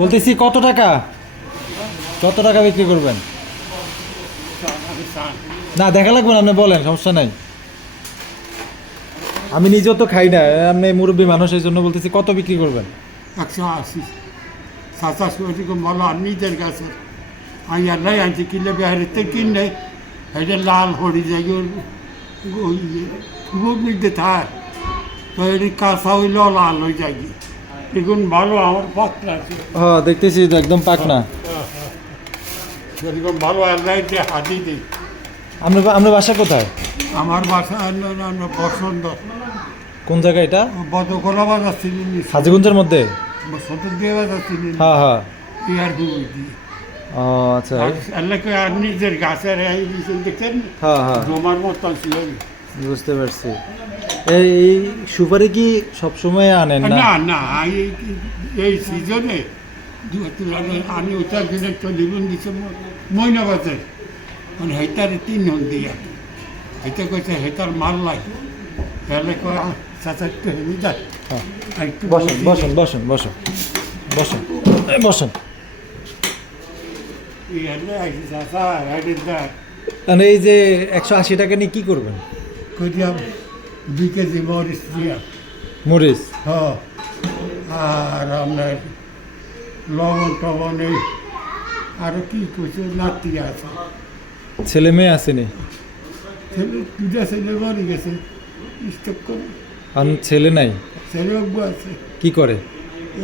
বলতেছি কত টাকা, কত টাকা বিক্রি করবেন? না দেখা লাগবে না, আপনি বলেন, সমস্যা নাই। আমি নিজেও তো খাই না, আপনি মুরব্বী মানুষ, এই জন্য বলতেছি কত বিক্রি করবেন? 180 87 ওইরকম ভালো আর নিজের কাছে আমি আল্লাহ আনছি কিনলে বেহারিতে কিনলে এটা লাল হরি যায় গুড় থাক তো এটি কাঁচা হইলেও লাল হয়ে যায় এগুন ভালো আমার পাতলা আছে হ্যাঁ দেখতেছি তো একদম পাকনা। সেরকম ভালো আল্লাহ হাতি দিই। আপনার বাসা কোথায়? আমার বাসা পছন্দ কোন জায়গা এটা? বদকলা বাজার চিনি হাজিগঞ্জের মধ্যে? সতর দিয়ে বাজার চিনি হ্যাঁ হ্যাঁ। ইয়ার বুঝি ও আচ্ছা। আল্লাহকে আর নিজের গাছের এই দেখছেন হ্যাঁ হ্যাঁ জমার মতন ছিল বুঝতে পারছি। এই সুপারি কি সবসময় আনেন না? না না এই সিজনে আমি ওটার জন্য চলিগুন দিচ্ছে ময়নাবাজে মানে হেতারে 3 হন দিয়া হেতে কইছে হেতার মাল লাই তাহলে কয় চাচা একটু হেমি যায় হ্যাঁ। একটু বসেন বসেন বসেন বসেন বসেন বসেন। চাচা হেডির দেখ মানে এই যে 180 টাকা নিয়ে কি করবেন? কইয়া 2 কেজি মরিচ দিয়া মরিচ? হ আর আপনার লবণ টবণ এই আরো কি কইছে নাতি আছে ছেলে মেয়ে আসেনি? ছেলে 2টা ছেলে মরে গেছে স্টক করে আর ছেলে নাই? ছেলে আছে কি করে?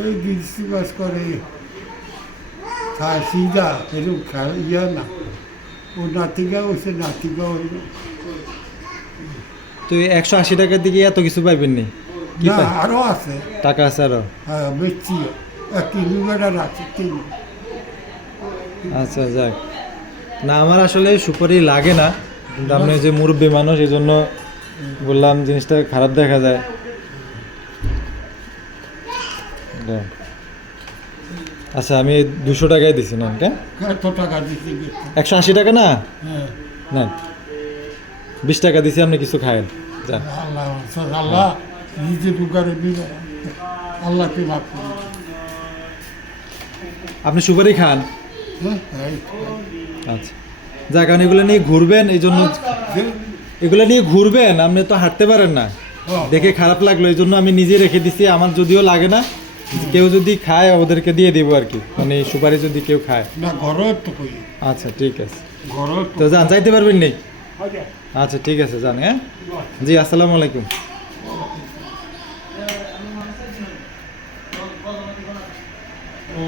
ওই গৃহস্থী বাস করে সিজা এরকম ইয়া না ও নাতিগা হয়েছে নাতিগা হইল তো এই 180 টাকার দিকে এত কিছু পাইবেন নি? কি না পাই? আরো আছে টাকা আছে আরো? হ্যাঁ বেচছি কিলো বেড়ার আছে 3 আচ্ছা যাক। না আমার আসলে সুপারি লাগে না, কিন্তু আপনি যে মুরব্বী মানুষ এই জন্য বললাম, জিনিসটা খারাপ দেখা যায়। দেন। আচ্ছা আমি 200 টাকায় দিছি না? কত টাকা দিতে গেছে 180 টাকা না? হ্যাঁ না 20 টাকা দিছি, আপনি কিছু খায়েন যান। আল্লাহ আল্লাহ নিজে বুকারে দিবে আল্লাহকে মাফ করে আপনি সুপারি খান? হ্যাঁ আচ্ছা যাক, কারণ এগুলো নিয়ে ঘুরবেন, এই জন্য এগুলো নিয়ে ঘুরবেন, আপনি তো হাঁটতে পারেন না, দেখে খারাপ লাগলো, এই জন্য আমি নিজে রেখে দিছি। আমার যদিও লাগে না, কেউ যদি খায় ওদেরকে দিয়ে দেবো আর কি, মানে সুপারি যদি কেউ খায়। না ঘরও তো কই আচ্ছা ঠিক আছে, ঘরও তো যান, যাইতে পারবেন নেই? আচ্ছা আচ্ছা ঠিক আছে যান। হ্যাঁ জি, আসসালামু আলাইকুম। ও